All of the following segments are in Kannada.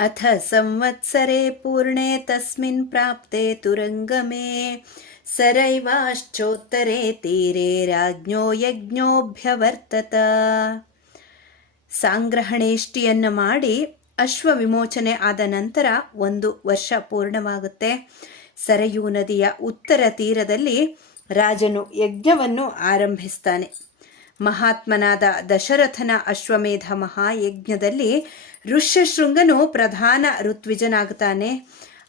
ಅಥ ಸಂವತ್ಸರೆ ಪೂರ್ಣೆ ತಸ್ಮಿನ್ ಪ್ರಾಪ್ತೆ ತುರಂಗಮೇ ಸರೈವಾಶ್ಚೋತ್ತರೆ ತೀರೆ ರಾಜ್ಞೋ ಯಜ್ಞೋಭ್ಯವರ್ತತ. ಸಾಂಗ್ರಹಣೇಷ್ಟಿಯನ್ನು ಮಾಡಿ ಅಶ್ವ ವಿಮೋಚನೆ ಆದ ನಂತರ 1 ವರ್ಷ ಪೂರ್ಣವಾಗುತ್ತೆ. ಸರಯೂ ನದಿಯ ಉತ್ತರ ತೀರದಲ್ಲಿ ರಾಜನು ಯಜ್ಞವನ್ನು ಆರಂಭಿಸ್ತಾನೆ. ಮಹಾತ್ಮನಾದ ದಶರಥನ ಅಶ್ವಮೇಧ ಮಹಾಯಜ್ಞದಲ್ಲಿ ಋಷ್ಯಶೃಂಗನು ಪ್ರಧಾನ ಋತ್ವಿಜನಾಗುತ್ತಾನೆ.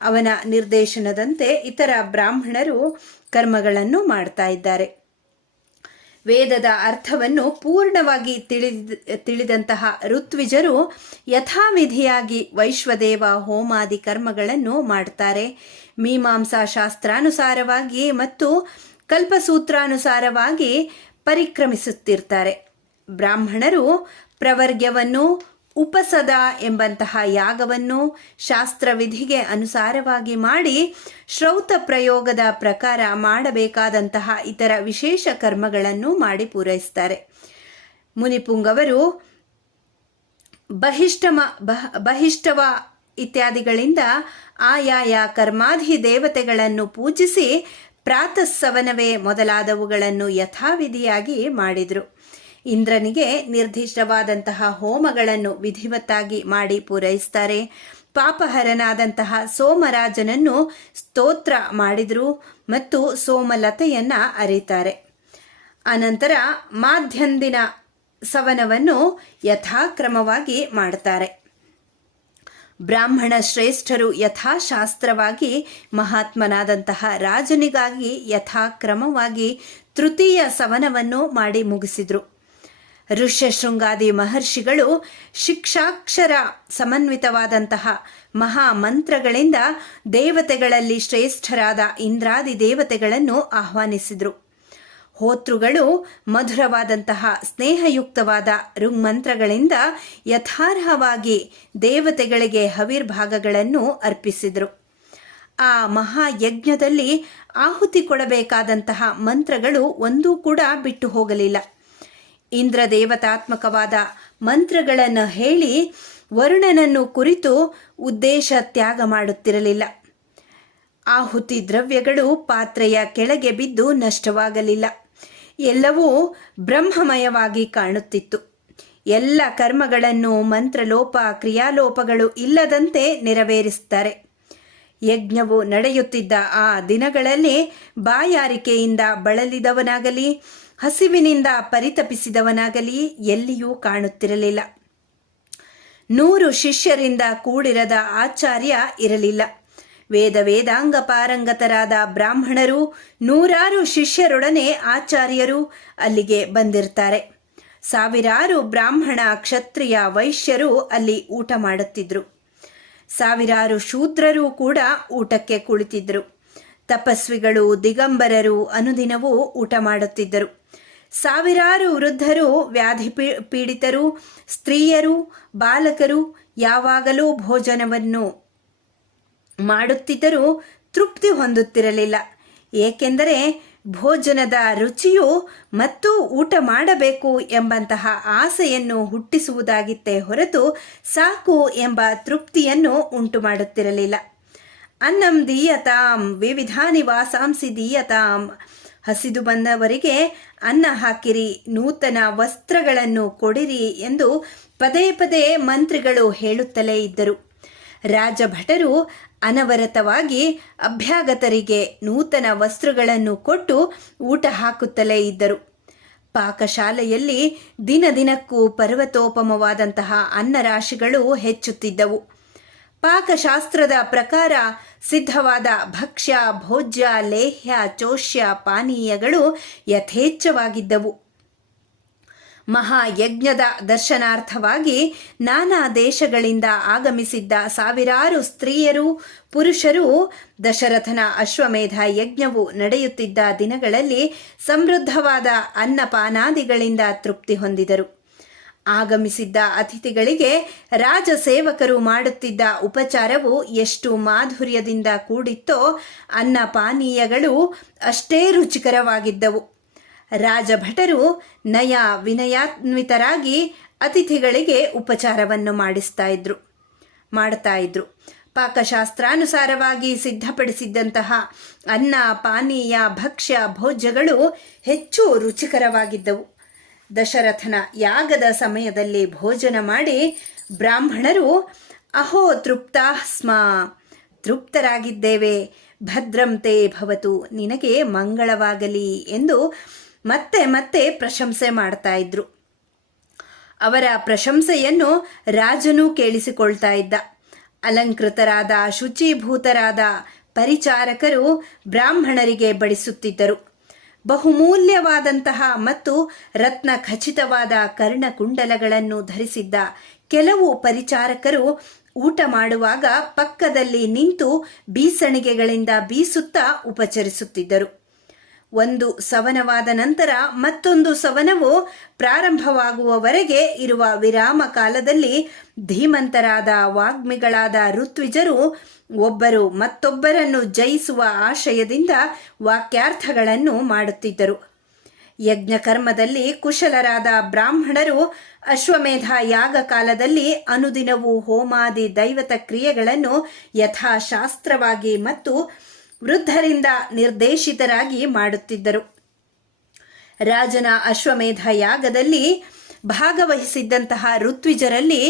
ಅವನ ನಿರ್ದೇಶನದಂತೆ ಇತರ ಬ್ರಾಹ್ಮಣರು ಕರ್ಮಗಳನ್ನು ಮಾಡ್ತಾ ಇದ್ದಾರೆ. ವೇದದ ಅರ್ಥವನ್ನು ಪೂರ್ಣವಾಗಿ ತಿಳಿದಂತಹ ಋತ್ವಿಜರು ಯಥಾವಿಧಿಯಾಗಿ ವೈಶ್ವದೇವ ಹೋಮಾದಿ ಕರ್ಮಗಳನ್ನು ಮಾಡ್ತಾರೆ. ಮೀಮಾಂಸಾ ಶಾಸ್ತ್ರಾನುಸಾರವಾಗಿ ಮತ್ತು ಕಲ್ಪಸೂತ್ರಾನುಸಾರವಾಗಿ ಪರಿಕ್ರಮಿಸುತ್ತಿರ್ತಾರೆ. ಬ್ರಾಹ್ಮಣರು ಪ್ರವರ್ಗ್ಯವನ್ನು, ಉಪಸದ ಎಂಬಂತಹ ಯಾಗವನ್ನು ಶಾಸ್ತ್ರವಿಧಿಗೆ ಅನುಸಾರವಾಗಿ ಮಾಡಿ ಶ್ರೌತ ಪ್ರಯೋಗದ ಪ್ರಕಾರ ಮಾಡಬೇಕಾದಂತಹ ಇತರ ವಿಶೇಷ ಕರ್ಮಗಳನ್ನು ಮಾಡಿ ಪೂರೈಸ್ತಾರೆ. ಮುನಿಪುಂಗವರು ಬಹಿಷ್ಠವ ಇತ್ಯಾದಿಗಳಿಂದ ಆಯಾಯ ಕರ್ಮಾಧಿ ದೇವತೆಗಳನ್ನು ಪೂಜಿಸಿ ಪ್ರಾತಃಸವನವೇ ಮೊದಲಾದವುಗಳನ್ನು ಯಥಾವಿಧಿಯಾಗಿ ಮಾಡಿದರು. ಇಂದ್ರನಿಗೆ ನಿರ್ದಿಷ್ಟವಾದಂತಹ ಹೋಮಗಳನ್ನು ವಿಧಿವತ್ತಾಗಿ ಮಾಡಿ ಪೂರೈಸ್ತಾರೆ. ಪಾಪಹರನಾದಂತಹ ಸೋಮರಾಜನನ್ನು ಸ್ತೋತ್ರ ಮಾಡಿದರು ಮತ್ತು ಸೋಮಲತೆಯನ್ನು ಅರಿತಾರೆ. ಅನಂತರ ಮಾಧ್ಯಂದಿನ ಸವನವನ್ನು ಯಥಾಕ್ರಮವಾಗಿ ಮಾಡ್ತಾರೆ. ಬ್ರಾಹ್ಮಣ ಶ್ರೇಷ್ಠರು ಯಥಾಶಾಸ್ತ್ರವಾಗಿ ಮಹಾತ್ಮನಾದಂತಹ ರಾಜನಿಗಾಗಿ ಯಥಾಕ್ರಮವಾಗಿ ತೃತೀಯ ಸವನವನ್ನು ಮಾಡಿ ಮುಗಿಸಿದರು. ಋಷ್ಯಶೃಂಗಾದಿ ಮಹರ್ಷಿಗಳು ಶಿಕ್ಷಾಕ್ಷರ ಸಮನ್ವಿತವಾದಂತಹ ಮಹಾಮಂತ್ರಗಳಿಂದ ದೇವತೆಗಳಲ್ಲಿ ಶ್ರೇಷ್ಠರಾದ ಇಂದ್ರಾದಿ ದೇವತೆಗಳನ್ನು ಆಹ್ವಾನಿಸಿದರು. ಹೋತೃಗಳು ಮಧುರವಾದಂತಹ ಸ್ನೇಹಯುಕ್ತವಾದ ಋಗ್ಮಂತ್ರಗಳಿಂದ ಯಥಾರ್ಹವಾಗಿ ದೇವತೆಗಳಿಗೆ ಹವಿರ್ಭಾಗಗಳನ್ನು ಅರ್ಪಿಸಿದರು. ಆ ಮಹಾಯಜ್ಞದಲ್ಲಿ ಆಹುತಿ ಕೊಡಬೇಕಾದಂತಹ ಮಂತ್ರಗಳು ಒಂದೂ ಕೂಡ ಬಿಟ್ಟು ಹೋಗಲಿಲ್ಲ. ಇಂದ್ರ ದೇವತಾತ್ಮಕವಾದ ಮಂತ್ರಗಳನ್ನು ಹೇಳಿ ವರುಣನನ್ನು ಕುರಿತು ಉದ್ದೇಶ ತ್ಯಾಗ ಮಾಡುತ್ತಿರಲಿಲ್ಲ. ಆಹುತಿ ದ್ರವ್ಯಗಳು ಪಾತ್ರೆಯ ಕೆಳಗೆ ಬಿದ್ದು ನಷ್ಟವಾಗಲಿಲ್ಲ. ಎಲ್ಲವೂ ಬ್ರಹ್ಮಮಯವಾಗಿ ಕಾಣುತ್ತಿತ್ತು. ಎಲ್ಲ ಕರ್ಮಗಳನ್ನು ಮಂತ್ರಲೋಪ ಕ್ರಿಯಾಲೋಪಗಳು ಇಲ್ಲದಂತೆ ನೆರವೇರಿಸುತ್ತಾರೆ. ಯಜ್ಞವು ನಡೆಯುತ್ತಿದ್ದ ಆ ದಿನಗಳಲ್ಲಿ ಬಾಯಾರಿಕೆಯಿಂದ ಬಳಲಿದವನಾಗಲಿ ಹಸಿವಿನಿಂದ ಪರಿತಪಿಸಿದವನಾಗಲಿ ಎಲ್ಲಿಯೂ ಕಾಣುತ್ತಿರಲಿಲ್ಲ. 100 ಶಿಷ್ಯರಿಂದ ಕೂಡಿರದ ಆಚಾರ್ಯ ಇರಲಿಲ್ಲ. ವೇದಾಂಗ ಪಾರಂಗತರಾದ ಬ್ರಾಹ್ಮಣರು 100 ಶಿಷ್ಯರೊಡನೆ ಆಚಾರ್ಯರು ಅಲ್ಲಿಗೆ ಬಂದಿರ್ತಾರೆ. ಸಾವಿರಾರು ಬ್ರಾಹ್ಮಣ ಕ್ಷತ್ರಿಯ ವೈಶ್ಯರು ಅಲ್ಲಿ ಊಟ ಮಾಡುತ್ತಿದ್ರು. ಸಾವಿರಾರು ಶೂದ್ರರು ಕೂಡ ಊಟಕ್ಕೆ ಕುಳಿತಿದ್ದರು. ತಪಸ್ವಿಗಳು ದಿಗಂಬರರು ಅನುದಿನವೂ ಊಟ ಮಾಡುತ್ತಿದ್ದರು. ಸಾವಿರಾರು ವೃದ್ಧರು, ವ್ಯಾಧಿ ಪೀಡಿತರು, ಸ್ತ್ರೀಯರು, ಬಾಲಕರು ಯಾವಾಗಲೂ ಭೋಜನವನ್ನು ಮಾಡುತ್ತಿದ್ದರೂ ತೃಪ್ತಿ ಹೊಂದುತ್ತಿರಲಿಲ್ಲ. ಏಕೆಂದರೆ ಭೋಜನದ ರುಚಿಯು ಮತ್ತು ಊಟ ಮಾಡಬೇಕು ಎಂಬಂತಹ ಆಸೆಯನ್ನು ಹುಟ್ಟಿಸುವುದಾಗಿತ್ತೇ ಹೊರತು ಸಾಕು ಎಂಬ ತೃಪ್ತಿಯನ್ನು ಉಂಟು ಮಾಡುತ್ತಿರಲಿಲ್ಲ. ಅನ್ನಂ ದೀಯತಾಂ ವಿವಿಧಾನಿ ವಾಸಾಂಸಿ ದೀಯತಾಂ. ಹಸಿದು ಬಂದವರಿಗೆ ಅನ್ನ ಹಾಕಿರಿ, ನೂತನ ವಸ್ತ್ರಗಳನ್ನು ಕೊಡಿರಿ ಎಂದು ಪದೇ ಪದೇ ಮಂತ್ರಿಗಳು ಹೇಳುತ್ತಲೇ ಇದ್ದರು. ರಾಜಭಟರು ಅನವರತವಾಗಿ ಅಭ್ಯಾಗತರಿಗೆ ನೂತನ ವಸ್ತ್ರಗಳನ್ನು ಕೊಟ್ಟು ಊಟ ಹಾಕುತ್ತಲೇ ಇದ್ದರು. ಪಾಕಶಾಲೆಯಲ್ಲಿ ದಿನದಿನಕ್ಕೂ ಪರ್ವತೋಪಮವಾದಂತಹ ಅನ್ನರಾಶಿಗಳು ಹೆಚ್ಚುತ್ತಿದ್ದವು. ಪಾಕಶಾಸ್ತ್ರದ ಪ್ರಕಾರ ಸಿದ್ಧವಾದ ಭಕ್ಷ್ಯ, ಭೋಜ್ಯ, ಲೇಹ್ಯ, ಚೋಷ್ಯ, ಪಾನೀಯಗಳು ಯಥೇಚ್ಛವಾಗಿದ್ದವು. ಮಹಾಯಜ್ಞದ ದರ್ಶನಾರ್ಥವಾಗಿ ನಾನಾ ದೇಶಗಳಿಂದ ಆಗಮಿಸಿದ್ದ ಸಾವಿರಾರು ಸ್ತ್ರೀಯರು, ಪುರುಷರು ದಶರಥನ ಅಶ್ವಮೇಧ ಯಜ್ಞವು ನಡೆಯುತ್ತಿದ್ದ ದಿನಗಳಲ್ಲಿ ಸಮೃದ್ಧವಾದ ಅನ್ನಪಾನಾದಿಗಳಿಂದ ತೃಪ್ತಿ ಹೊಂದಿದರು. ಆಗಮಿಸಿದ್ದ ಅತಿಥಿಗಳಿಗೆ ರಾಜಸೇವಕರು ಮಾಡುತ್ತಿದ್ದ ಉಪಚಾರವು ಎಷ್ಟು ಮಾಧುರ್ಯದಿಂದ ಕೂಡಿತ್ತೋ ಅನ್ನಪಾನೀಯಗಳು ಅಷ್ಟೇ ರುಚಿಕರವಾಗಿದ್ದವು. ರಾಜಭಟರು ನಯ ವಿನಯಾನ್ವಿತರಾಗಿ ಅತಿಥಿಗಳಿಗೆ ಉಪಚಾರವನ್ನು ಮಾಡಿಸ್ತಾ ಇದ್ರು. ಮಾಡ್ತಾ ಇದ್ರು. ಪಾಕಶಾಸ್ತ್ರಾನುಸಾರವಾಗಿ ಸಿದ್ಧಪಡಿಸಿದ್ದಂತಹ ಅನ್ನ, ಪಾನೀಯ, ಭಕ್ಷ್ಯ, ಭೋಜ್ಯಗಳು ಹೆಚ್ಚು ರುಚಿಕರವಾಗಿದ್ದವು. ದಶರಥನ ಯಾಗದ ಸಮಯದಲ್ಲಿ ಭೋಜನ ಮಾಡಿ ಬ್ರಾಹ್ಮಣರು ಅಹೋ ತೃಪ್ತಾ ಸ್ಮ, ತೃಪ್ತರಾಗಿದ್ದೇವೆ, ಭದ್ರಂತೆ ಭವತು, ನಿನಗೆ ಮಂಗಳವಾಗಲಿ ಎಂದು ಮತ್ತೆ ಮತ್ತೆ ಪ್ರಶಂಸೆ ಮಾಡ್ತಾ ಇದ್ರು. ಅವರ ಪ್ರಶಂಸೆಯನ್ನು ರಾಜನು ಕೇಳಿಸಿಕೊಳ್ತಾ ಇದ್ದ. ಅಲಂಕೃತರಾದ ಶುಚೀಭೂತರಾದ ಪರಿಚಾರಕರು ಬ್ರಾಹ್ಮಣರಿಗೆ ಬಡಿಸುತ್ತಿದ್ದರು. ಬಹುಮೂಲ್ಯವಾದಂತಹ ಮತ್ತು ರತ್ನ ಖಚಿತವಾದ ಕರ್ಣಕುಂಡಲಗಳನ್ನು ಧರಿಸಿದ್ದ ಕೆಲವು ಪರಿಚಾರಕರು ಊಟ ಮಾಡುವಾಗ ಪಕ್ಕದಲ್ಲಿ ನಿಂತು ಬೀಸಣಿಗೆಗಳಿಂದ ಬೀಸುತ್ತಾ ಉಪಚರಿಸುತ್ತಿದ್ದರು. ಒಂದು ಸವನವಾದ ನಂತರ ಮತ್ತೊಂದು ಸವನವು ಪ್ರಾರಂಭವಾಗುವವರೆಗೆ ಇರುವ ವಿರಾಮ ಕಾಲದಲ್ಲಿ ಧೀಮಂತರಾದ ವಾಗ್ಮಿಗಳಾದ ಋತ್ವಿಜರು ಒಬ್ಬರು ಮತ್ತೊಬ್ಬರನ್ನು ಜಯಿಸುವ ಆಶಯದಿಂದ ವಾಕ್ಯಾರ್ಥಗಳನ್ನು ಮಾಡುತ್ತಿದ್ದರು. ಯಜ್ಞಕರ್ಮದಲ್ಲಿ ಕುಶಲರಾದ ಬ್ರಾಹ್ಮಣರು ಅಶ್ವಮೇಧ ಯಾಗ ಕಾಲದಲ್ಲಿ ಅನುದಿನವೂ ಹೋಮಾದಿ ದೈವತ ಕ್ರಿಯೆಗಳನ್ನು ಯಥಾಶಾಸ್ತ್ರವಾಗಿ ಮತ್ತು ವೃದ್ಧರಿಂದ ನಿರ್ದೇಶಿತರಾಗಿ ಮಾಡುತ್ತಿದ್ದರು. ರಾಜನ ಅಶ್ವಮೇಧ ಯಾಗದಲ್ಲಿ ಭಾಗವಹಿಸಿದ್ದಂತಹ ಋತ್ವಿಜರಲ್ಲಿ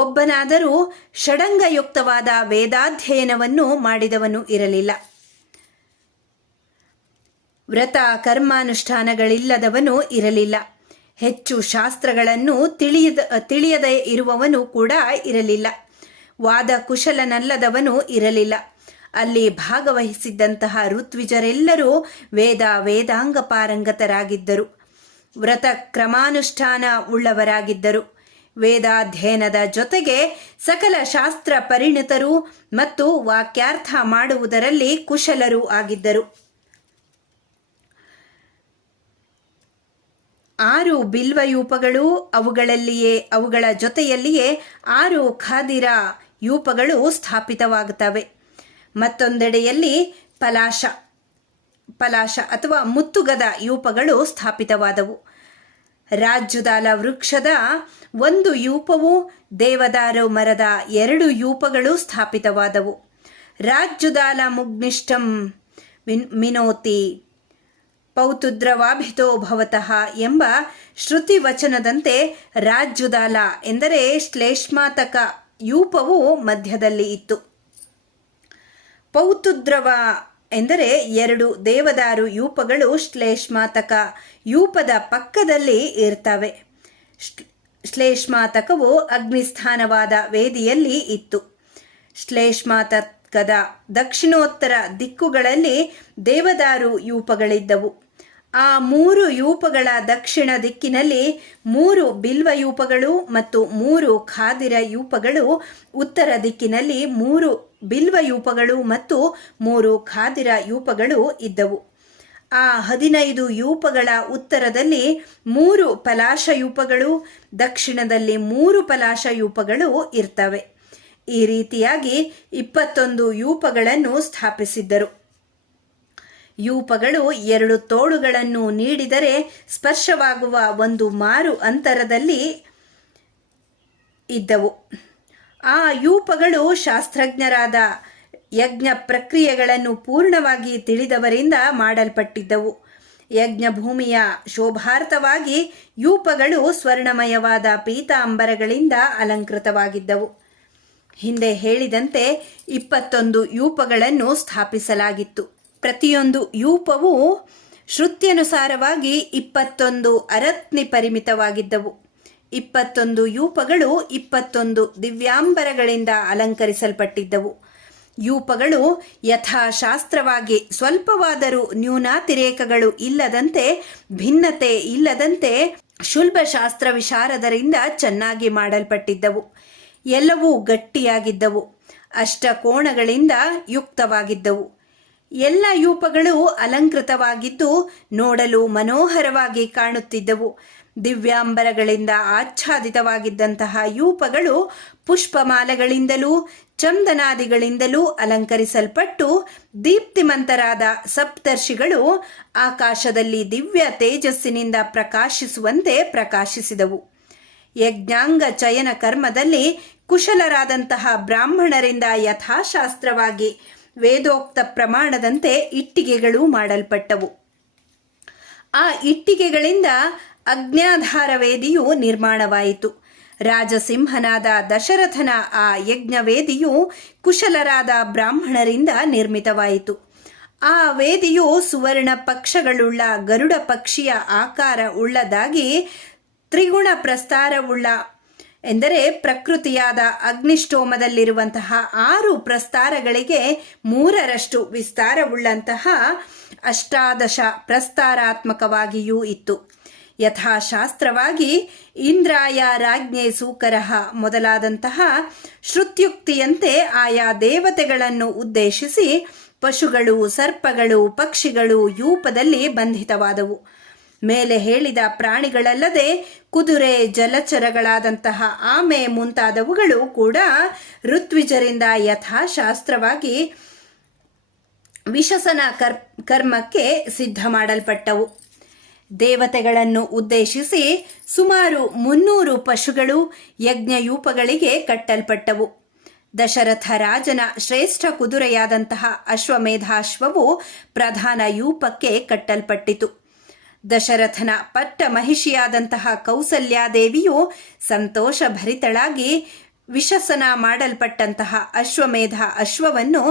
ಒಬ್ಬನಾದರೂ ಷಡಂಗಯುಕ್ತವಾದ ವೇದಾಧ್ಯಯನವನ್ನು ಮಾಡಿದವನು ಇರಲಿಲ್ಲ. ವ್ರತ ಕರ್ಮಾನುಷ್ಠಾನಗಳಿಲ್ಲದವನು ಇರಲಿಲ್ಲ. ಹೆಚ್ಚು ಶಾಸ್ತ್ರಗಳನ್ನು ತಿಳಿಯದೇ ಇರುವವನು ಕೂಡ ಇರಲಿಲ್ಲ. ವಾದ ಕುಶಲನಲ್ಲದವನು ಇರಲಿಲ್ಲ. ಅಲ್ಲಿ ಭಾಗವಹಿಸಿದ್ದಂತಹ ಋತ್ವಿಜರೆಲ್ಲರೂ ವೇದಾಂಗ ಪಾರಂಗತರಾಗಿದ್ದರು. ವ್ರತ ಕ್ರಮಾನುಷ್ಠಾನ ಉಳ್ಳವರಾಗಿದ್ದರು. ವೇದಾಧ್ಯಯನದ ಜೊತೆಗೆ ಸಕಲ ಶಾಸ್ತ್ರ ಪರಿಣಿತರು ಮತ್ತು ವಾಕ್ಯಾರ್ಥ ಮಾಡುವುದರಲ್ಲಿ ಕುಶಲರೂ ಆಗಿದ್ದರು. 6 ಬಿಲ್ವಯೂಪಗಳು, ಅವುಗಳ ಜೊತೆಯಲ್ಲಿಯೇ 6 ಖಾದಿರ ಯೂಪಗಳು ಸ್ಥಾಪಿತವಾಗುತ್ತವೆ. ಮತ್ತೊಂದೆಡೆಯಲ್ಲಿ ಪಲಾಶ ಅಥವಾ ಮುತ್ತುಗದ ಯೂಪಗಳು ಸ್ಥಾಪಿತವಾದವು. ರಾಜ್ಯುದಾಲ ವೃಕ್ಷದ 1 ಯೂಪವು, ದೇವದಾರು ಮರದ 2 ಯೂಪಗಳು ಸ್ಥಾಪಿತವಾದವು. ರಾಜ್ಯುದಾಲ ಮುಗ್ನಿಷ್ಠಂ ಮಿನೋತಿ ಪೌತುದ್ರವಾಭಿತೋ ಭವತಃ ಎಂಬ ಶ್ರುತಿ ವಚನದಂತೆ ರಾಜ್ಯುದಾಲ ಎಂದರೆ ಶ್ಲೇಷ್ಮಾತಕ ಯೂಪವು ಮಧ್ಯದಲ್ಲಿ ಇತ್ತು. ಪೌತುದ್ರವ ಎಂದರೆ 2 ದೇವದಾರು ಯೂಪಗಳು ಶ್ಲೇಷ್ಮಾತಕ ಯೂಪದ ಪಕ್ಕದಲ್ಲಿ ಇರ್ತವೆ. ಶ್ಲೇಷ್ಮಾತಕವು ಅಗ್ನಿಸ್ಥಾನವಾದ ವೇದಿಯಲ್ಲಿ ಇತ್ತು. ಶ್ಲೇಷ್ಮಾತಕದ ದಕ್ಷಿಣೋತ್ತರ ದಿಕ್ಕುಗಳಲ್ಲಿ ದೇವದಾರು ಯೂಪಗಳಿದ್ದವು. ಆ 3 ಯೂಪಗಳ ದಕ್ಷಿಣ ದಿಕ್ಕಿನಲ್ಲಿ 3 ಬಿಲ್ವಯೂಪಗಳು ಮತ್ತು 3 ಖಾದಿರ ಯೂಪಗಳು, ಉತ್ತರ ದಿಕ್ಕಿನಲ್ಲಿ 3 ಬಿಲ್ವಯೂಪಗಳು ಮತ್ತು 3 ಖಾದಿರ ಯೂಪಗಳು ಇದ್ದವು. ಆ 15 ಯೂಪಗಳ ಉತ್ತರದಲ್ಲಿ 3 ಪಲಾಶಯೂಪಗಳು, ದಕ್ಷಿಣದಲ್ಲಿ 3 ಪಲಾಶಯೂಪಗಳು ಇರ್ತವೆ. ಈ ರೀತಿಯಾಗಿ 21 ಯೂಪಗಳನ್ನು ಸ್ಥಾಪಿಸಿದ್ದರು. ಯೂಪಗಳು 2 ತೋಳುಗಳನ್ನು ನೀಡಿದರೆ ಸ್ಪರ್ಶವಾಗುವ 1 ಮಾರು ಅಂತರದಲ್ಲಿ ಇದ್ದವು. ಆ ಯೂಪಗಳು ಶಾಸ್ತ್ರಜ್ಞರಾದ ಯಜ್ಞ ಪ್ರಕ್ರಿಯೆಗಳನ್ನು ಪೂರ್ಣವಾಗಿ ತಿಳಿದವರಿಂದ ಮಾಡಲ್ಪಟ್ಟಿದ್ದವು. ಯಜ್ಞಭೂಮಿಯ ಶೋಭಾರ್ಥವಾಗಿ ಯೂಪಗಳು ಸ್ವರ್ಣಮಯವಾದ ಪೀತಾಂಬರಗಳಿಂದ ಅಲಂಕೃತವಾಗಿದ್ದವು. ಹಿಂದೆ ಹೇಳಿದಂತೆ 21 ಯೂಪಗಳನ್ನು ಸ್ಥಾಪಿಸಲಾಗಿತ್ತು. ಪ್ರತಿಯೊಂದು ಯೂಪವು ಶ್ರುತ್ಯನುಸಾರವಾಗಿ 21 ಅರತ್ನಿ ಪರಿಮಿತವಾಗಿದ್ದವು. 21 ಯೂಪಗಳು 21 ದಿವ್ಯಾಂಬರಗಳಿಂದ ಅಲಂಕರಿಸಲ್ಪಟ್ಟಿದ್ದವು. ಯೂಪಗಳು ಯಥಾಶಾಸ್ತ್ರವಾಗಿ ಸ್ವಲ್ಪವಾದರೂ ನ್ಯೂನಾತಿರೇಕಗಳು ಇಲ್ಲದಂತೆ, ಭಿನ್ನತೆ ಇಲ್ಲದಂತೆ ಶುಲ್ಬಶಾಸ್ತ್ರ ವಿಶಾರದರಿಂದ ಚೆನ್ನಾಗಿ ಮಾಡಲ್ಪಟ್ಟಿದ್ದವು. ಎಲ್ಲವೂ ಗಟ್ಟಿಯಾಗಿದ್ದವು. ಅಷ್ಟಕೋಣಗಳಿಂದ ಯುಕ್ತವಾಗಿದ್ದವು. ಎಲ್ಲ ಯೂಪಗಳು ಅಲಂಕೃತವಾಗಿದ್ದು ನೋಡಲು ಮನೋಹರವಾಗಿ ಕಾಣುತ್ತಿದ್ದವು. ದಿವ್ಯಾಂಬರಗಳಿಂದ ಆಚ್ಛಾದಿತವಾಗಿದ್ದಂತಹ ಯೂಪಗಳು ಪುಷ್ಪಮಾಲೆಗಳಿಂದಲೂ ಚಂದನಾದಿಗಳಿಂದಲೂ ಅಲಂಕರಿಸಲ್ಪಟ್ಟು ದೀಪ್ತಿಮಂತರಾದ ಸಪ್ತರ್ಷಿಗಳು ಆಕಾಶದಲ್ಲಿ ದಿವ್ಯ ತೇಜಸ್ಸಿನಿಂದ ಪ್ರಕಾಶಿಸುವಂತೆ ಪ್ರಕಾಶಿಸಿದವು. ಯಜ್ಞಾಂಗ ಚಯನ ಕರ್ಮದಲ್ಲಿ ಕುಶಲರಾದಂತಹ ಬ್ರಾಹ್ಮಣರಿಂದ ಯಥಾಶಾಸ್ತ್ರವಾಗಿ ವೇದೋಕ್ತ ಪ್ರಮಾಣದಂತೆ ಇಟ್ಟಿಗೆಗಳು ಮಾಡಲ್ಪಟ್ಟವು. ಆ ಇಟ್ಟಿಗೆಗಳಿಂದ ಅಗ್ನ್ಯಾಧಾರ ವೇದಿಯು ನಿರ್ಮಾಣವಾಯಿತು. ರಾಜಸಿಂಹನಾದ ದಶರಥನ ಆ ಯಜ್ಞವೇದಿಯು ಕುಶಲರಾದ ಬ್ರಾಹ್ಮಣರಿಂದ ನಿರ್ಮಿತವಾಯಿತು. ಆ ವೇದಿಯು ಸುವರ್ಣ ಪಕ್ಷಗಳುಳ್ಳ ಗರುಡ ಪಕ್ಷಿಯ ಆಕಾರ ಉಳ್ಳದಾಗಿ ತ್ರಿಗುಣ ಪ್ರಸ್ತಾರವುಳ್ಳ, ಎಂದರೆ ಪ್ರಕೃತಿಯಾದ ಅಗ್ನಿಷ್ಟೋಮದಲ್ಲಿರುವಂತಹ 6 ಪ್ರಸ್ತಾರಗಳಿಗೆ 3ರಷ್ಟು ವಿಸ್ತಾರವುಳ್ಳಂತಹ 18 ಪ್ರಸ್ತಾರಾತ್ಮಕವಾಗಿಯೂ ಇತ್ತು. ಯಥಾಶಾಸ್ತ್ರವಾಗಿ ಇಂದ್ರಾಯ ರಾಜ್ಞೆ ಸೂಕರಃ ಮೊದಲಾದಂತಹ ಶ್ರುತ್ಯುಕ್ತಿಯಂತೆ ಆಯಾ ದೇವತೆಗಳನ್ನು ಉದ್ದೇಶಿಸಿ ಪಶುಗಳು, ಸರ್ಪಗಳು, ಪಕ್ಷಿಗಳು ಯೂಪದಲ್ಲಿ ಬಂಧಿತವಾದವು. ಮೇಲೆ ಹೇಳಿದ ಪ್ರಾಣಿಗಳಲ್ಲದೆ ಕುದುರೆ, ಜಲಚರಗಳಾದಂತಹ ಆಮೆ ಮುಂತಾದವುಗಳು ಕೂಡ ಋತ್ವಿಜರಿಂದ ಯಥಾಶಾಸ್ತ್ರವಾಗಿ ವಿಶಸನ ಕರ್ಮಕ್ಕೆ ಸಿದ್ಧ ಮಾಡಲ್ಪಟ್ಟವು. ದೇವತೆಗಳನ್ನು ಉದ್ದೇಶಿಸಿ ಸುಮಾರು 300 ಪಶುಗಳು ಯಜ್ಞಯೂಪಗಳಿಗೆ ಕಟ್ಟಲ್ಪಟ್ಟವು. ದಶರಥ ರಾಜನ ಶ್ರೇಷ್ಠ ಕುದುರೆಯಾದಂತಹ ಅಶ್ವಮೇಧಾಶ್ವವು ಪ್ರಧಾನ ಯೂಪಕ್ಕೆ ಕಟ್ಟಲ್ಪಟ್ಟಿತು. ದಶರಥನ ಪಟ್ಟ ಮಹಿಷಿಯಾದಂತಹ ಕೌಸಲ್ಯಾದೇವಿಯು ಸಂತೋಷಭರಿತಳಾಗಿ ವಿಶಸನ ಮಾಡಲ್ಪಟ್ಟಂತಹ ಅಶ್ವಮೇಧ ಅಶ್ವವನ್ನು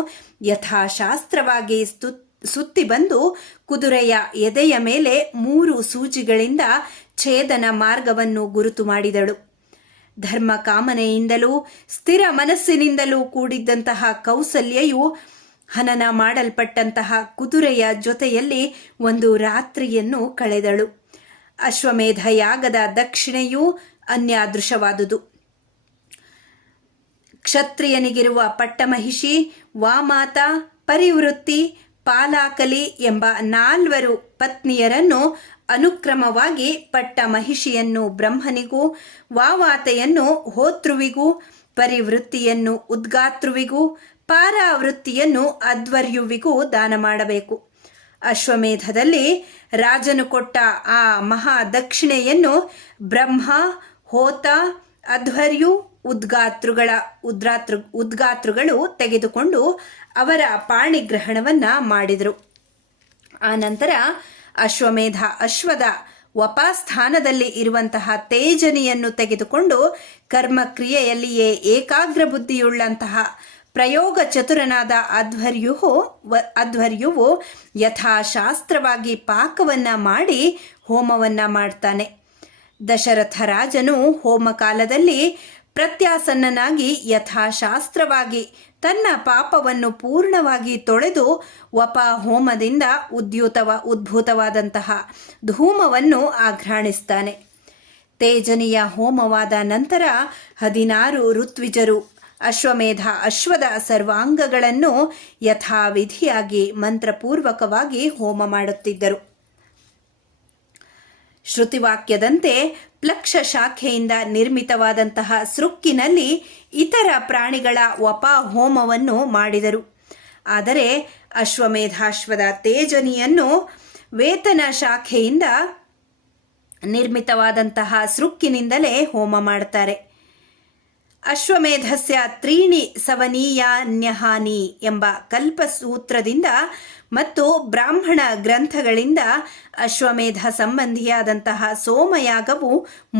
ಯಥಾಶಾಸ್ತ್ರವಾಗಿ ಸುತ್ತಿ ಬಂದು ಕುದುರೆಯ ಎದೆಯ ಮೇಲೆ 3 ಸೂಜಿಗಳಿಂದ ಛೇದನ ಮಾರ್ಗವನ್ನು ಗುರುತು ಮಾಡಿದಳು. ಧರ್ಮ ಕಾಮನೆಯಿಂದಲೂ ಸ್ಥಿರ ಮನಸ್ಸಿನಿಂದಲೂ ಕೂಡಿದ್ದಂತಹ ಕೌಸಲ್ಯೆಯು ಹನನ ಮಾಡಲ್ಪಟ್ಟಂತಹ ಕುದುರೆಯ ಜೊತೆಯಲ್ಲಿ ಒಂದು ರಾತ್ರಿಯನ್ನು ಕಳೆದಳು. ಅಶ್ವಮೇಧ ಯಾಗದ ದಕ್ಷಿಣೆಯೂ ಅನ್ಯಾದೃಶವಾದುದು. ಕ್ಷತ್ರಿಯನಿಗಿರುವ ಪಟ್ಟಮಹಿಷಿ, ವಾಮಾತ, ಪರಿವೃತ್ತಿ, ಪಾಲಾಕಲಿ ಎಂಬ 4 ಪತ್ನಿಯರನ್ನು ಅನುಕ್ರಮವಾಗಿ ಪಟ್ಟ ಮಹಿಷಿಯನ್ನು ಬ್ರಹ್ಮನಿಗೂ, ವಾವಾತೆಯನ್ನು ಹೋತೃವಿಗೂ, ಪರಿವೃತ್ತಿಯನ್ನು ಉದ್ಗಾತೃವಿಗೂ, ಪಾರಾವೃತ್ತಿಯನ್ನು ಅಧ್ವರ್ಯುವಿಗೂ ದಾನ ಮಾಡಬೇಕು. ಅಶ್ವಮೇಧದಲ್ಲಿ ರಾಜನು ಕೊಟ್ಟ ಆ ಮಹಾ ದಕ್ಷಿಣೆಯನ್ನು ಬ್ರಹ್ಮ, ಹೋತ, ಅಧ್ವರ್ಯು, ಉದ್ಗಾತೃಗಳು ತೆಗೆದುಕೊಂಡು ಅವರ ಪಾಣಿಗ್ರಹಣವನ್ನು ಮಾಡಿದರು. ಆನಂತರ ಅಶ್ವಮೇಧ ಅಶ್ವದ ವಪಾಸ್ಥಾನದಲ್ಲಿ ಇರುವಂತಹ ತೇಜನಿಯನ್ನು ತೆಗೆದುಕೊಂಡು ಕರ್ಮಕ್ರಿಯೆಯಲ್ಲಿಯೇ ಏಕಾಗ್ರ ಬುದ್ಧಿಯುಳ್ಳಂತಹ ಪ್ರಯೋಗ ಚತುರನಾದ ಅಧ್ವರ್ಯುವು ಯಥಾಶಾಸ್ತ್ರವಾಗಿ ಪಾಕವನ್ನು ಮಾಡಿ ಹೋಮವನ್ನು ಮಾಡ್ತಾನೆ. ದಶರಥ ರಾಜನು ಹೋಮಕಾಲದಲ್ಲಿ ಪ್ರತ್ಯಾಸನ್ನನಾಗಿ ಯಥಾಶಾಸ್ತ್ರವಾಗಿ ತನ್ನ ಪಾಪವನ್ನು ಪೂರ್ಣವಾಗಿ ತೊಳೆದು ವಪ ಹೋಮದಿಂದ ಉದ್ಭೂತವಾದಂತಹ ಧೂಮವನ್ನು ಆಘ್ರಾಣಿಸ್ತಾನೆ. ತೇಜನಿಯ ಹೋಮವಾದ ನಂತರ 16 ಋತ್ವಿಜರು ಅಶ್ವಮೇಧ ಅಶ್ವದ ಸರ್ವಾಂಗಗಳನ್ನು ಯಥಾವಿಧಿಯಾಗಿ ಮಂತ್ರಪೂರ್ವಕವಾಗಿ ಹೋಮ ಮಾಡುತ್ತಿದ್ದರು. ಶ್ರುತಿವಾಕ್ಯದಂತೆ ಪ್ಲಕ್ಷ ಶಾಖೆಯಿಂದ ನಿರ್ಮಿತವಾದಂತಹ ಸೃಕ್ಕಿನಲ್ಲಿ ಇತರ ಪ್ರಾಣಿಗಳ ವಪಾಹೋಮವನ್ನು ಮಾಡಿದರು. ಆದರೆ ಅಶ್ವಮೇಧಾಶ್ವದ ತೇಜನಿಯನ್ನು ವೇತನ ಶಾಖೆಯಿಂದ ನಿರ್ಮಿತವಾದಂತಹ ಸೃಕ್ಕಿನಿಂದಲೇ ಹೋಮ ಮಾಡ್ತಾರೆ. ಅಶ್ವಮೇಧಸ್ಯ ತ್ರೀಣಿ ಸವನೀಯಾನ್ಯಹಾನಿ ಎಂಬ ಕಲ್ಪಸೂತ್ರದಿಂದ ಮತ್ತು ಬ್ರಾಹ್ಮಣ ಗ್ರಂಥಗಳಿಂದ ಅಶ್ವಮೇಧ ಸಂಬಂಧಿಯಾದಂತಹ ಸೋಮಯಾಗವು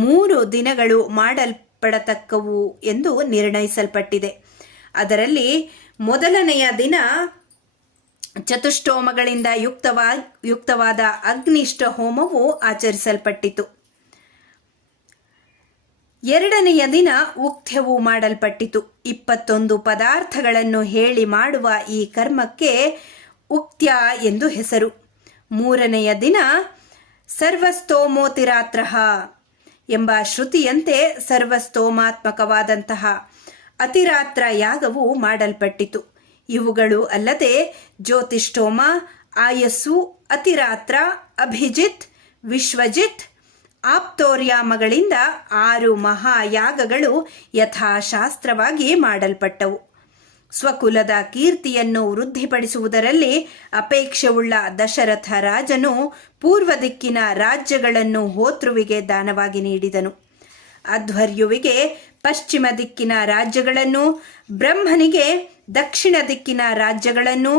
3 ದಿನಗಳು ಮಾಡಲ್ಪಡತಕ್ಕವು ಎಂದು ನಿರ್ಣಯಿಸಲ್ಪಟ್ಟಿದೆ. ಅದರಲ್ಲಿ ಮೊದಲನೆಯ ದಿನ ಚತುಷ್ಟೋಮಗಳಿಂದ ಯುಕ್ತವಾದ ಅಗ್ನಿಷ್ಠ ಹೋಮವು ಆಚರಿಸಲ್ಪಟ್ಟಿತು. ಎರಡನೆಯ ದಿನ ಉಕ್ಥ್ಯವು ಮಾಡಲ್ಪಟ್ಟಿತು. 21 ಪದಾರ್ಥಗಳನ್ನು ಹೇಳಿ ಮಾಡುವ ಈ ಕರ್ಮಕ್ಕೆ ಉಕ್ತ್ಯ ಎಂದು ಹೆಸರು. 3ನೆಯ ದಿನ ಸರ್ವಸ್ತೋಮೋತಿರಾತ್ರಃ ಎಂಬ ಶ್ರುತಿಯಂತೆ ಸರ್ವಸ್ತೋಮಾತ್ಮಕವಾದಂತಹ ಅತಿರಾತ್ರ ಯಾಗವು ಮಾಡಲ್ಪಟ್ಟಿತು. ಇವುಗಳು ಅಲ್ಲದೆ ಜ್ಯೋತಿಷ್ಠೋಮ, ಆಯಸ್ಸು, ಅತಿರಾತ್ರ, ಅಭಿಜಿತ್, ವಿಶ್ವಜಿತ್, ಆಪ್ತೋರ್ಯಾಮಗಳಿಂದ 6 ಮಹಾಯಾಗಗಳು ಯಥಾಶಾಸ್ತ್ರವಾಗಿ ಮಾಡಲ್ಪಟ್ಟವು. ಸ್ವಕುಲದ ಕೀರ್ತಿಯನ್ನು ವೃದ್ಧಿಪಡಿಸುವುದರಲ್ಲಿ ಅಪೇಕ್ಷೆಯುಳ್ಳ ದಶರಥ ರಾಜನು ಪೂರ್ವ ದಿಕ್ಕಿನ ರಾಜ್ಯಗಳನ್ನು ಹೋತೃವಿಗೆ ದಾನವಾಗಿ ನೀಡಿದನು. ಅಧ್ವರ್ಯುವಿಗೆ ಪಶ್ಚಿಮ ದಿಕ್ಕಿನ ರಾಜ್ಯಗಳನ್ನು, ಬ್ರಹ್ಮನಿಗೆ ದಕ್ಷಿಣ ದಿಕ್ಕಿನ ರಾಜ್ಯಗಳನ್ನು,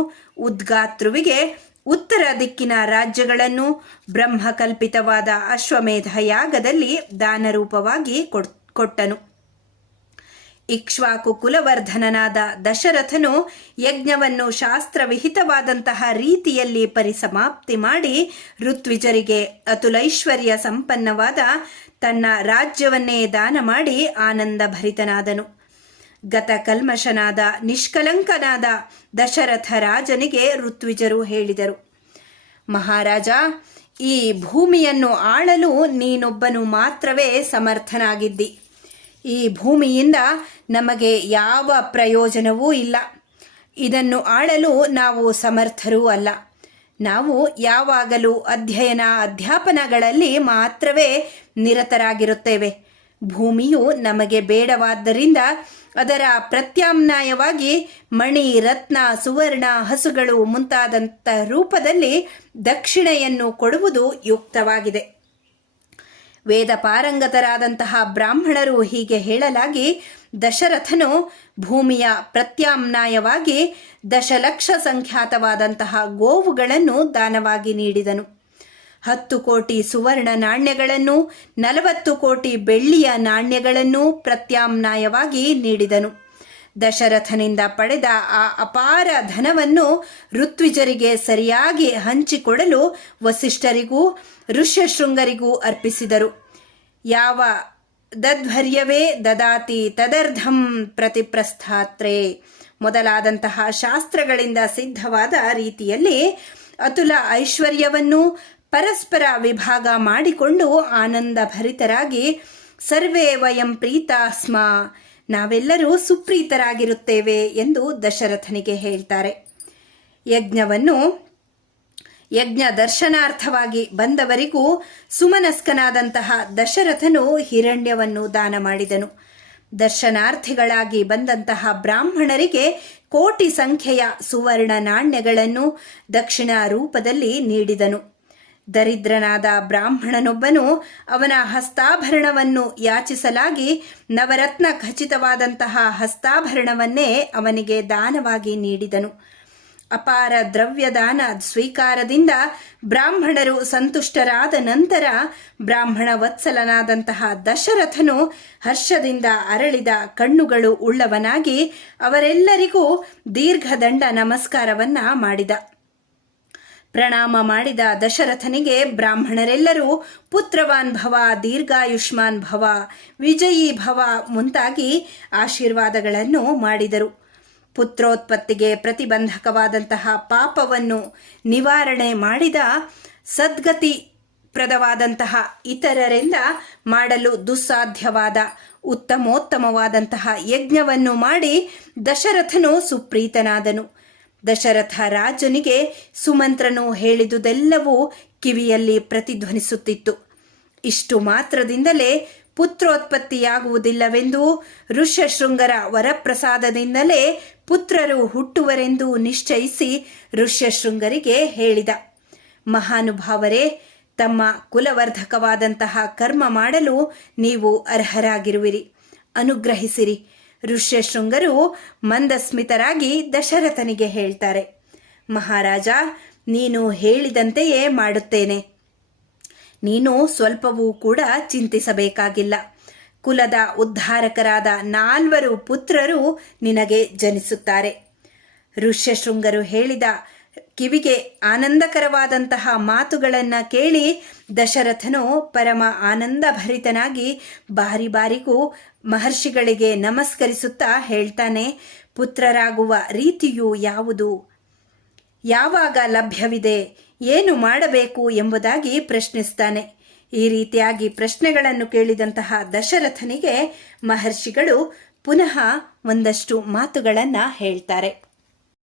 ಉದ್ಗಾತೃವಿಗೆ ಉತ್ತರ ದಿಕ್ಕಿನ ರಾಜ್ಯಗಳನ್ನು ಬ್ರಹ್ಮಕಲ್ಪಿತವಾದ ಅಶ್ವಮೇಧ ಯಾಗದಲ್ಲಿ ದಾನರೂಪವಾಗಿ ಕೊಟ್ಟನು. ಇಕ್ಷ್ವಾಕು ಕುಲವರ್ಧನನಾದ ದಶರಥನು ಯಜ್ಞವನ್ನು ಶಾಸ್ತ್ರವಿಹಿತವಾದಂತಹ ರೀತಿಯಲ್ಲಿ ಪರಿಸಮಾಪ್ತಿ ಮಾಡಿ ಋತ್ವಿಜರಿಗೆ ಅತುಲೈಶ್ವರ್ಯ ಸಂಪನ್ನವಾದ ತನ್ನ ರಾಜ್ಯವನ್ನೇ ದಾನ ಮಾಡಿ ಆನಂದ ಭರಿತನಾದನು. ಗತಕಲ್ಮಶನಾದ ನಿಷ್ಕಲಂಕನಾದ ದಶರಥ ರಾಜನಿಗೆ ಋತ್ವಿಜರು ಹೇಳಿದರು, ಮಹಾರಾಜ, ಈ ಭೂಮಿಯನ್ನು ಆಳಲು ನೀನೊಬ್ಬನು ಮಾತ್ರವೇ ಸಮರ್ಥನಾಗಿದ್ದಿ. ಈ ಭೂಮಿಯಿಂದ ನಮಗೆ ಯಾವ ಪ್ರಯೋಜನವೂ ಇಲ್ಲ. ಇದನ್ನು ಆಳಲು ನಾವು ಸಮರ್ಥರೂ ಅಲ್ಲ. ನಾವು ಯಾವಾಗಲೂ ಅಧ್ಯಾಪನಗಳಲ್ಲಿ ಮಾತ್ರವೇ ನಿರತರಾಗಿರುತ್ತೇವೆ. ಭೂಮಿಯು ನಮಗೆ ಬೇಡವಾದ್ದರಿಂದ ಅದರ ಪ್ರತ್ಯಾಮ್ನಾಯವಾಗಿ ಮಣಿ, ರತ್ನ, ಸುವರ್ಣ, ಹಸುಗಳು ಮುಂತಾದಂಥ ರೂಪದಲ್ಲಿ ದಕ್ಷಿಣೆಯನ್ನು ಕೊಡುವುದು ಯುಕ್ತವಾಗಿದೆ. ವೇದ ಪಾರಂಗತರಾದಂತಹ ಬ್ರಾಹ್ಮಣರು ಹೀಗೆ ಹೇಳಲಾಗಿ ದಶರಥನು ಭೂಮಿಯ ಪ್ರತ್ಯಾಮ್ನಾಯವಾಗಿ 10,00,000 ಸಂಖ್ಯಾತವಾದಂತಹ ಗೋವುಗಳನ್ನು ದಾನವಾಗಿ ನೀಡಿದನು. 10 ಕೋಟಿ ಸುವರ್ಣ ನಾಣ್ಯಗಳನ್ನು, 40 ಕೋಟಿ ಬೆಳ್ಳಿಯ ನಾಣ್ಯಗಳನ್ನು ಪ್ರತ್ಯಾಮ್ನಾಯವಾಗಿ ನೀಡಿದನು. ದಶರಥನಿಂದ ಪಡೆದ ಆ ಅಪಾರ ಧನವನ್ನು ಋತ್ವಿಜರಿಗೆ ಸರಿಯಾಗಿ ಹಂಚಿಕೊಡಲು ವಸಿಷ್ಠರಿಗೂ ಋಷ್ಯಶೃಂಗರಿಗೂ ಅರ್ಪಿಸಿದರು. ಯಾವ ದಧ್ವರ್ಯವೇ ದದಾತಿ ತದರ್ಧಂ ಪ್ರತಿಪ್ರಸ್ಥಾತ್ರೇ ಮೊದಲಾದಂತಹ ಶಾಸ್ತ್ರಗಳಿಂದ ಸಿದ್ಧವಾದ ರೀತಿಯಲ್ಲಿ ಅತುಲ ಐಶ್ವರ್ಯವನ್ನು ಪರಸ್ಪರ ವಿಭಾಗ ಮಾಡಿಕೊಂಡು ಆನಂದ ಭರಿತರಾಗಿ ಸರ್ವೇ ವಯಂ ಪ್ರೀತಾ ಸ್ಮ, ನಾವೆಲ್ಲರೂ ಸುಪ್ರೀತರಾಗಿರುತ್ತೇವೆ ಎಂದು ದಶರಥನಿಗೆ ಹೇಳ್ತಾರೆ. ಯಜ್ಞ ದರ್ಶನಾರ್ಥವಾಗಿ ಬಂದವರಿಗೂ ಸುಮನಸ್ಕನಾದಂತಹ ದಶರಥನು ಹಿರಣ್ಯವನ್ನು ದಾನ ಮಾಡಿದನು. ದರ್ಶನಾರ್ಥಿಗಳಾಗಿ ಬಂದಂತಹ ಬ್ರಾಹ್ಮಣರಿಗೆ ಕೋಟಿ ಸಂಖ್ಯೆಯ ಸುವರ್ಣ ನಾಣ್ಯಗಳನ್ನು ದಕ್ಷಿಣ ರೂಪದಲ್ಲಿ ನೀಡಿದನು. ದರಿದ್ರನಾದ ಬ್ರಾಹ್ಮಣನೊಬ್ಬನು ಅವನ ಹಸ್ತಾಭರಣವನ್ನು ಯಾಚಿಸಲಾಗಿ ನವರತ್ನ ಖಚಿತವಾದಂತಹ ಹಸ್ತಾಭರಣವನ್ನೇ ಅವನಿಗೆ ದಾನವಾಗಿ ನೀಡಿದನು. ಅಪಾರ ದ್ರವ್ಯದಾನ ಸ್ವೀಕಾರದಿಂದ ಬ್ರಾಹ್ಮಣರು ಸಂತುಷ್ಟರಾದ ನಂತರ ಬ್ರಾಹ್ಮಣ ವತ್ಸಲನಾದಂತಹ ದಶರಥನು ಹರ್ಷದಿಂದ ಅರಳಿದ ಕಣ್ಣುಗಳು ಉಳ್ಳವನಾಗಿ ಅವರೆಲ್ಲರಿಗೂ ದೀರ್ಘದಂಡ ನಮಸ್ಕಾರವನ್ನ ಮಾಡಿದ. ಪ್ರಣಾಮ ಮಾಡಿದ ದಶರಥನಿಗೆ ಬ್ರಾಹ್ಮಣರೆಲ್ಲರೂ ಪುತ್ರವಾನ್ ಭವ, ದೀರ್ಘಾಯುಷ್ಮಾನ್ ಭವ, ವಿಜಯೀ ಭವ ಮುಂತಾಗಿ ಆಶೀರ್ವಾದಗಳನ್ನು ಮಾಡಿದರು. ಪುತ್ರೋತ್ಪತ್ತಿಗೆ ಪ್ರತಿಬಂಧಕವಾದಂತಹ ಪಾಪವನ್ನು ನಿವಾರಣೆ ಮಾಡಿದ ಸದ್ಗತಿ ಪ್ರದವಾದಂತಹ ಇತರರಿಂದ ಮಾಡಲು ದುಸ್ಸಾಧ್ಯವಾದ ಉತ್ತಮೋತ್ತಮವಾದಂತಹ ಯಜ್ಞವನ್ನು ಮಾಡಿ ದಶರಥನು ಸುಪ್ರೀತನಾದನು. ದಶರಥ ರಾಜನಿಗೆ ಸುಮಂತ್ರನು ಹೇಳಿದುದೆಲ್ಲವೂ ಕಿವಿಯಲ್ಲಿ ಪ್ರತಿಧ್ವನಿಸುತ್ತಿತ್ತು. ಇಷ್ಟು ಮಾತ್ರದಿಂದಲೇ ಪುತ್ರೋತ್ಪತ್ತಿಯಾಗುವುದಿಲ್ಲವೆಂದು, ಋಷ್ಯಶೃಂಗರ ವರಪ್ರಸಾದದಿಂದಲೇ ಪುತ್ರರು ಹುಟ್ಟುವರೆಂದು ನಿಶ್ಚಯಿಸಿ ಋಷ್ಯಶೃಂಗರಿಗೆ ಹೇಳಿದ. ಮಹಾನುಭಾವರೇ, ತಮ್ಮ ಕುಲವರ್ಧಕವಾದಂತಹ ಕರ್ಮ ಮಾಡಲು ನೀವು ಅರ್ಹರಾಗಿರುವಿರಿ, ಅನುಗ್ರಹಿಸಿರಿ. ಋಷ್ಯಶೃಂಗರು ಮಂದಸ್ಮಿತರಾಗಿ ದಶರಥನಿಗೆ ಹೇಳ್ತಾರೆ, ಮಹಾರಾಜ, ನೀನು ಹೇಳಿದಂತೆಯೇ ಮಾಡುತ್ತೇನೆ. ನೀನು ಸ್ವಲ್ಪವೂ ಕೂಡ ಚಿಂತಿಸಬೇಕಾಗಿಲ್ಲ. ಕುಲದ ಉದ್ಧಾರಕರಾದ 4 ಪುತ್ರರು ನಿನಗೆ ಜನಿಸುತ್ತಾರೆ. ಋಷ್ಯಶೃಂಗರು ಹೇಳಿದ ಕಿವಿಗೆ ಆನಂದಕರವಾದಂತಹ ಮಾತುಗಳನ್ನು ಕೇಳಿ ದಶರಥನು ಪರಮ ಆನಂದಭರಿತನಾಗಿ ಬಾರಿ ಬಾರಿಗೂ ಮಹರ್ಷಿಗಳಿಗೆ ನಮಸ್ಕರಿಸುತ್ತಾ ಹೇಳ್ತಾನೆ, ಪುತ್ರರಾಗುವ ರೀತಿಯು ಯಾವುದು, ಯಾವಾಗ ಲಭ್ಯವಿದೆ, ಏನು ಮಾಡಬೇಕು ಎಂಬುದಾಗಿ ಪ್ರಶ್ನಿಸ್ತಾನೆ. ಈ ರೀತಿಯಾಗಿ ಪ್ರಶ್ನೆಗಳನ್ನು ಕೇಳಿದಂತಹ ದಶರಥನಿಗೆ ಮಹರ್ಷಿಗಳು ಪುನಃ ಒಂದಷ್ಟು ಮಾತುಗಳನ್ನು ಹೇಳ್ತಾರೆ.